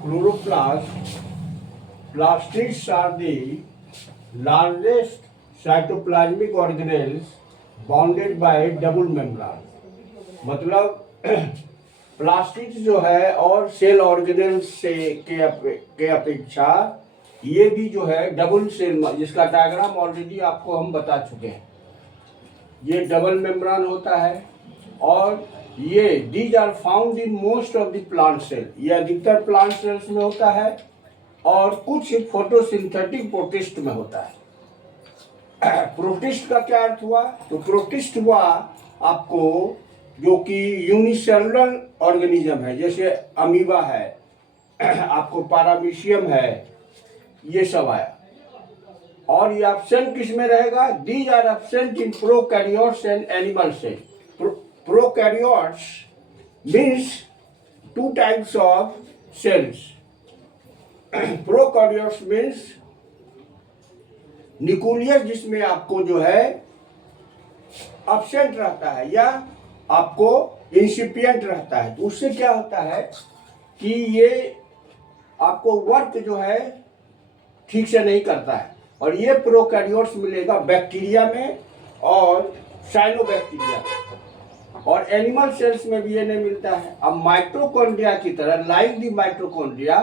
Chloroplasts, plastids are the largest cytoplasmic organelles bounded by double membrane. मतलब plastid जो है और सेल ऑर्गेनेल्स से के अपेक्षा ये भी जो है डबल सेल, जिसका डायग्राम ऑलरेडी आपको हम बता चुके हैं। ये डबल मेम्ब्रेन होता है और ये these are found in most of the plant cell. ये अधिकतर प्लांट सेल्स में होता है और कुछ फोटोसिंथेटिक प्रोटिस्ट में होता है। प्रोटिस्ट का क्या अर्थ हुआ? तो प्रोटिस्ट हुआ आपको जो कि यूनिसेलुलर ऑर्गेनिज्म है, जैसे अमीबा है, आपको पैरामीशियम है, ये सब आया। और ये एब्सेंट किस में रहेगा? These are absent in prokaryotes and animal cell. Prokaryotes means two types of cells. Prokaryotes means nucleus, जिसमें आपको जो है एब्सेंट रहता है या आपको इंसिपिएंट रहता है। तो उससे क्या होता है कि ये आपको वर्क जो है ठीक से नहीं करता है। और ये प्रोकैरियोट्स मिलेगा बैक्टीरिया में और साइनोबैक्टीरिया और एनिमल सेल्स में भी ये नहीं मिलता है। अब माइटोकॉन्ड्रिया की तरह, like the mitochondria,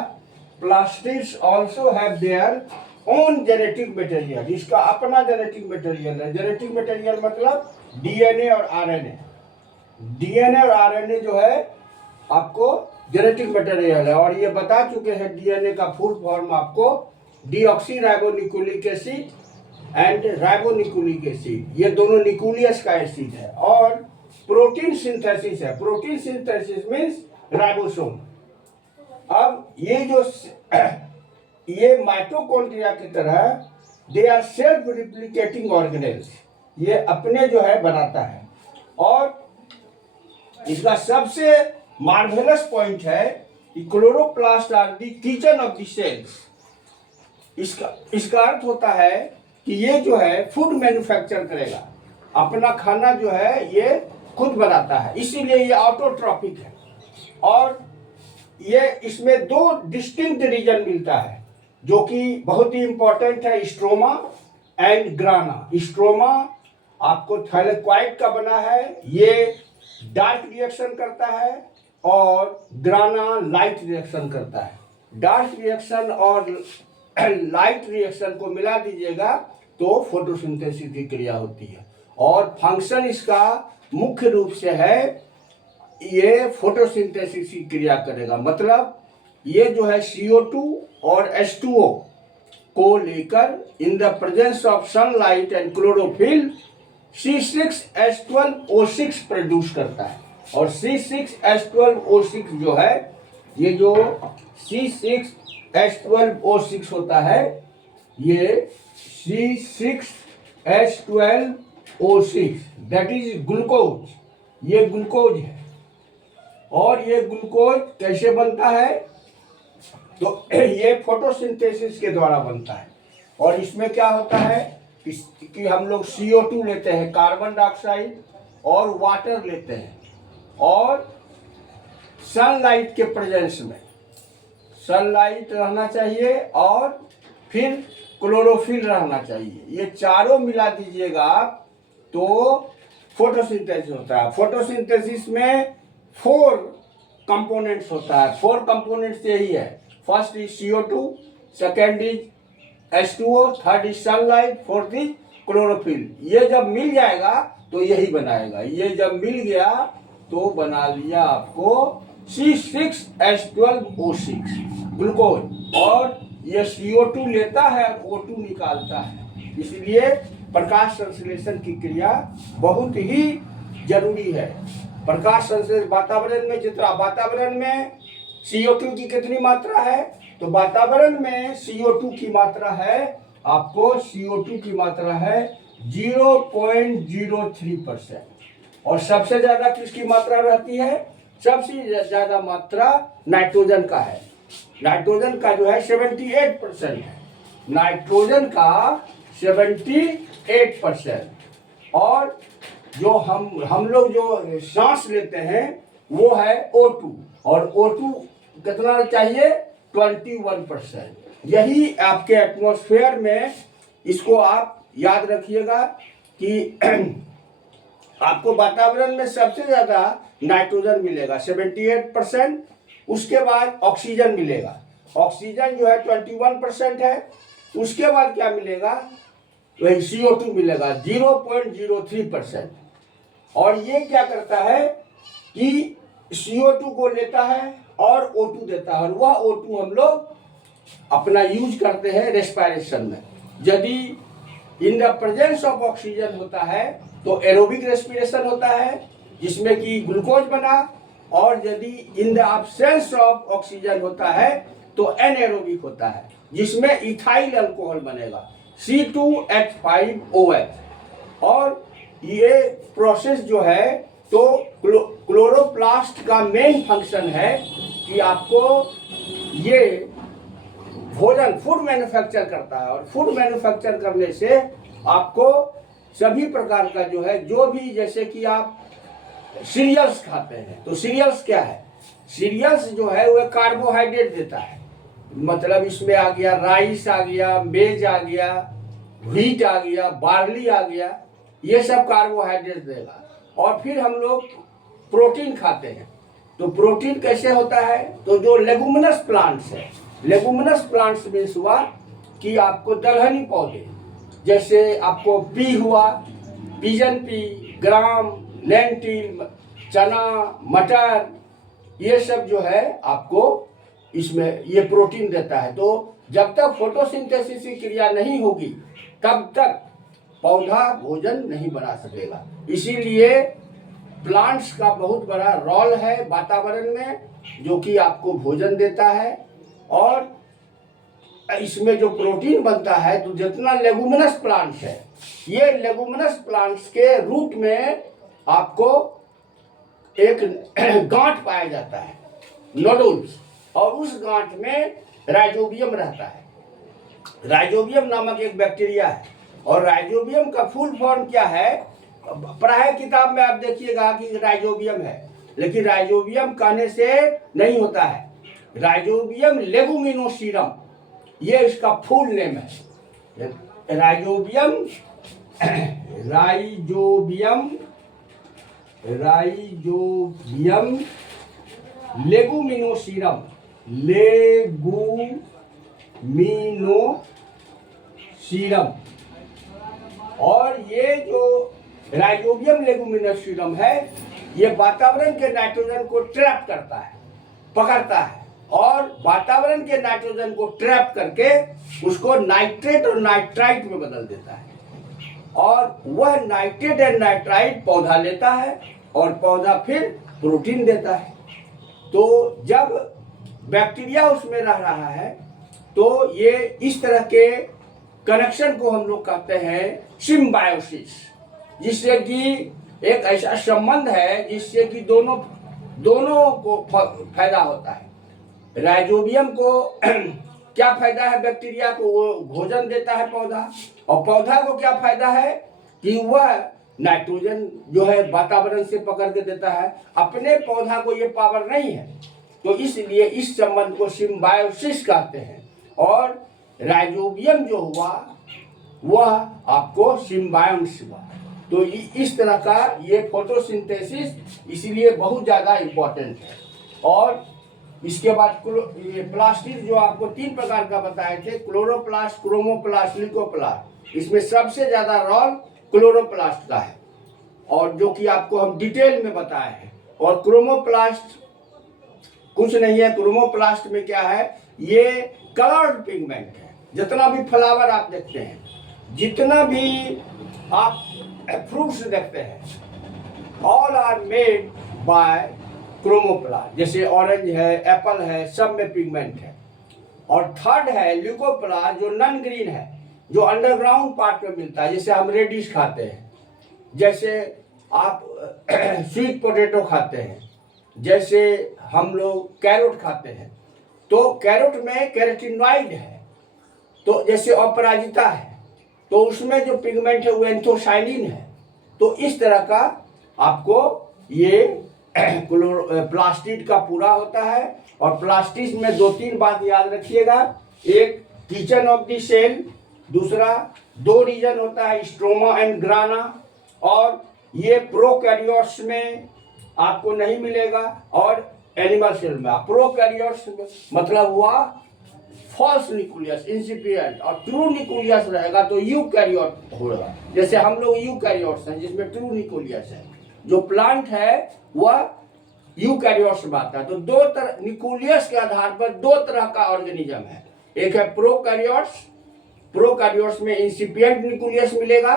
plastids also have their own genetic material. इसका अपना जेनेटिक मटेरियल है। जेनेटिक मटेरियल मतलब डीएनए और आरएनए। डीएनए और आरएनए जो है आपको जेनेटिक मटेरियल है। और ये बता चुके हैं डीएनए का फुल फॉर्म आपको deoxyribonucleic acid and ribonucleic acid, ये दोनों न्यूक्लियस का एसिड है। और प्रोटीन सिंथेसिस है। Protein synthesis means ribosome. अब ये जो ये माइटोकॉन्ड्रिया की तरह they are self replicating organelles, ये अपने जो है बनाता है। और इसका सबसे मार्वेलस पॉइंट है कि chloroplast are the kitchen of the cells. इसका अर्थ होता है कि ये जो है फूड मैन्युफैक्चर करेगा, अपना खाना जो है ये खुद बनाता है, इसीलिए ये ऑटोट्रॉपिक है। और ये इसमें दो डिस्टिंक्ट रीजन मिलता है जो कि बहुत ही इंपॉर्टेंट है, स्ट्रोमा एंड ग्राना। स्ट्रोमा आपको थैलेक्वाइड का बना है, ये डार्क रिएक्शन करता है, और ग्राना लाइट रिएक्शन करता है। डार्क रिएक्शन और लाइट रिएक्शन को मिला दीजिएगा तो फोटोसिंथेसिस की क्रिया होती है। और फंक्शन इसका मुख्य रूप से है ये फोटोसिंथेसिस की क्रिया करेगा। मतलब ये जो है CO2 और H2O को लेकर in the presence of sunlight and chlorophyll C6H12O6 produce करता है। और C6H12O6 जो है, ये जो C6H12O6 होता है, ये C6H12O6 दैट इज ग्लूकोज। ये ग्लूकोज है। और ये ग्लूकोज कैसे बनता है? तो ये फोटोसिंथेसिस के द्वारा बनता है। और इसमें क्या होता है कि हम लोग CO2 लेते हैं, कार्बन डाइऑक्साइड, और वाटर लेते हैं, और सनलाइट के प्रेजेंस में सनलाइट रहना चाहिए और फिर क्लोरोफिल रहना चाहिए। ये चारों मिला दीजिएगा आप तो फोटोसिंथेसिस होता है। फोटोसिंथेसिस में 4 कंपोनेंट्स होता है। 4 कंपोनेंट्स यही है। First is CO2, second is H2O, third is sunlight, fourth is chlorophyll. ये जब मिल जाएगा तो यही बनाएगा। ये जब मिल गया तो बना लिया आपको C6H12O6 ग्लूकोज। और ये CO2 लेता है और O2 निकालता है। इसलिए प्रकाश संश्लेषण की क्रिया बहुत ही जरूरी है। प्रकाश संश्लेषण वातावरण में जितना, वातावरण में CO2 की कितनी मात्रा है? तो वातावरण में CO2 की मात्रा है, आपको CO2 की मात्रा है 0.03%। और सबसे ज्यादा किसकी मात्रा रहती है? सबसे ज्यादा मात्रा नाइट्रोजन का है। नाइट्रोजन का जो है 78% है। नाइट्रोजन का 78%। और जो हम लोग जो सांस लेते हैं वो है O2। और O2 कितना चाहिए 21%। यही आपके एटमॉस्फेयर में, इसको आप याद रखिएगा कि आपको वातावरण में सबसे ज़्यादा नाइट्रोजन मिलेगा 78%, उसके बाद ऑक्सीजन मिलेगा, ऑक्सीजन जो है 21% है, उसके बाद क्या मिलेगा, वही CO2 मिलेगा 0.03%। और ये क्या करता है कि CO2 को लेता है और O2 देता है, और वह O2 हम लोग अपना यूज करते हैं रेस्पिरेशन में। यदि in the presence of oxygen होता है तो एरोबिक रेस्पिरेशन होता है जिसमें कि ग्लूकोज बना, और यदि in the absence of oxygen होता है तो एनएरोबिक होता है जिसमें इथाइल अल्कोहल बनेगा C2H5OH। और ये प्रोसेस जो है तो क्लोरोप्लास्ट का मेन फंक्शन है कि आपको ये भोजन फूड मैन्युफैक्चर करता है, और फूड मैन्युफैक्चर करने से आपको सभी प्रकार का जो है, जो भी जैसे कि आप सीरियल्स खाते हैं तो सीरियल्स क्या है, सीरियल्स जो है वह कार्बोहाइड्रेट देता है, मतलब इसमें आ गया राइस आ गया, मेज आ गया, व्हीट आ गया, बार्ली आ गया, ये सब कार्बोहाइड्रेट देगा। और फिर हम लोग प्रोटीन खाते हैं, तो प्रोटीन कैसे होता है, तो जो लेगुमिनस प्लांट्स है, लेगुमिनस प्लांट्स मीन्स हुआ कि आपको दलहनी पौधे, जैसे आपको पी हुआ, पिजन पी, ग्राम, लेंटिल, चना, मटर, ये सब जो है आपको इसमें ये प्रोटीन देता है। तो जब तक फोटोसिंथेसिस की क्रिया नहीं होगी तब तक पौधा भोजन नहीं बना सकेगा। इसीलिए प्लांट्स का बहुत बड़ा रोल है वातावरण में, जो कि आपको भोजन देता है। और इसमें जो प्रोटीन बनता है, तो जितना लेगुमिनस प्लांट्स है, ये लेगुमिनस प्लांट्स के रूट में आपको एक गांठ पाया जाता है, नोडुल्स, और उस गांठ में राइजोबियम रहता है। राइजोबियम नामक एक बैक्टीरिया है, और राइजोबियम का फुल फॉर्म क्या है, प्राय किताब में आप देखिएगा कि राइजोबियम है, लेकिन राइजोबियम कहने से नहीं होता है, राइजोबियम लेगुमिनोसीरम ये इसका फुल नेम है। Rhizobium Rhizobium Rhizobium leguminosarum, leguminosarum. और ये जो राइजोबियम लेगुमिनोसीरम है, ये वातावरण के नाइट्रोजन को ट्रैप करता है, पकड़ता है, और वातावरण के नाइट्रोजन को ट्रैप करके उसको नाइट्रेट और नाइट्राइट में बदल देता है, और वह नाइट्रेट एंड नाइट्राइट पौधा लेता है, और पौधा फिर प्रोटीन देता है। तो जब बैक्टीरिया उसमें रह रहा है तो ये इस तरह के कनेक्शन को हम लोग कहते हैं सिम्बायोसिस, जिससे कि एक ऐसा संबंध है जिससे कि दोनों को फायदा होता है। राइजोबियम को क्या फायदा है, बैक्टीरिया को वो भोजन देता है पौधा, और पौधा को क्या फायदा है कि वह नाइट्रोजन जो है वातावरण से पकड़ के देता है। अपने पौधा को ये पावर नहीं है, तो इसलिए इस संबंध को सिम्बायोसिस कहते हैं। और राइजोबियम जो हुआ वह आपको सिम्बायोन्स हुआ। तो इस तरह का ये फोटोसिंथेसिस इसलिए बहुत ज़्यादा इम्पोर्टेंट है। और इसके बाद ये प्लास्टिक जो आपको 3 प्रकार का बताए थे, क्लोरोप्लास्ट, क्रोमोप्लास्ट, लिकोप्लास्ट, इसमें सबसे ज़्यादा रोल क्लोरोप्लास्ट का है, और जो कि आपको हम डिटेल में बताए हैं। और क्रोमोप्लास्ट कुछ नहीं है, क्रोमोप्लास्ट में क्या है, ये कलर्ड पिगमेंट है। जितना भी फ्लावर आप देखते हैं, जितना भी आप फ्रूट्स देखते हैं, all are made by chromoplast. जैसे ऑरेंज है, एप्पल है, सब में पिगमेंट है। और थर्ड है ल्यूकोप्लास्ट, जो नॉन ग्रीन है, जो अंडरग्राउंड पार्ट में मिलता है, जैसे हम रेडिश खाते हैं, जैसे आप स्वीट पोटैटो खाते हैं, जैसे हम लोग कैरोट खाते हैं, तो कैरोट में कैरोटीनॉइड है, तो जैसे अपराजिता है, तो उसमें जो पिगमेंट है वो एंथोसाइनिन है। तो इस तरह का आपको ये प्लास्टिड का पूरा होता है। और प्लास्टिड में 2-3 बात याद रखिएगा। एक किचन ऑफ द सेल, दूसरा 2 रीजन होता है, स्ट्रोमा एंड ग्राना, और ये प्रोकैरियोट्स में आपको नहीं मिलेगा और एनिमल सेल में। प्रोकैरियोट्स मतलब हुआ फॉल्स न्यूक्लियस इंसिपिएंट, और ट्रू न्यूक्लियस रहेगा तो यूकैरियोट होगा। जैसे हम लोग यूकैरियोट्स हैं जिसमें ट्रू न्यूक्लियस है। जो प्लांट है वह यूकैरियोट्स में आता है। तो 2 तरह न्यूक्लियस के आधार पर 2 तरह का ऑर्गेनिज्म है। एक है प्रोकैरियोट्स, प्रोकैरियोट्स में इंसिपिएंट न्यूक्लियस मिलेगा,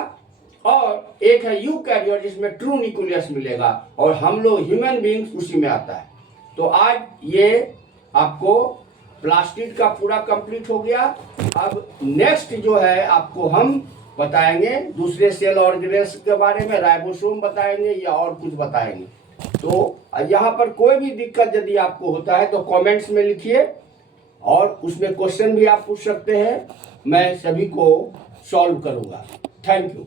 और एक है यूकैरियोट जिसमें ट्रू न्यूक्लियस मिलेगा, और हम लोग ह्यूमन बींग्स उसी में आता है। तो आज ये आपको प्लास्टिड का पूरा कंप्लीट हो गया। अब नेक्स्ट जो है आपको हम बताएंगे दूसरे सेल ऑर्गेनेल्स के बारे में, राइबोसोम बताएंगे या और कुछ बताएंगे। तो यहाँ पर कोई भी दिक्कत यदि आपको होता है तो कमेंट्स में लिखिए, और उसमें क्वेश्चन भी आप पूछ सकते हैं, मैं सभी को सॉल्व करूँगा। Thank you.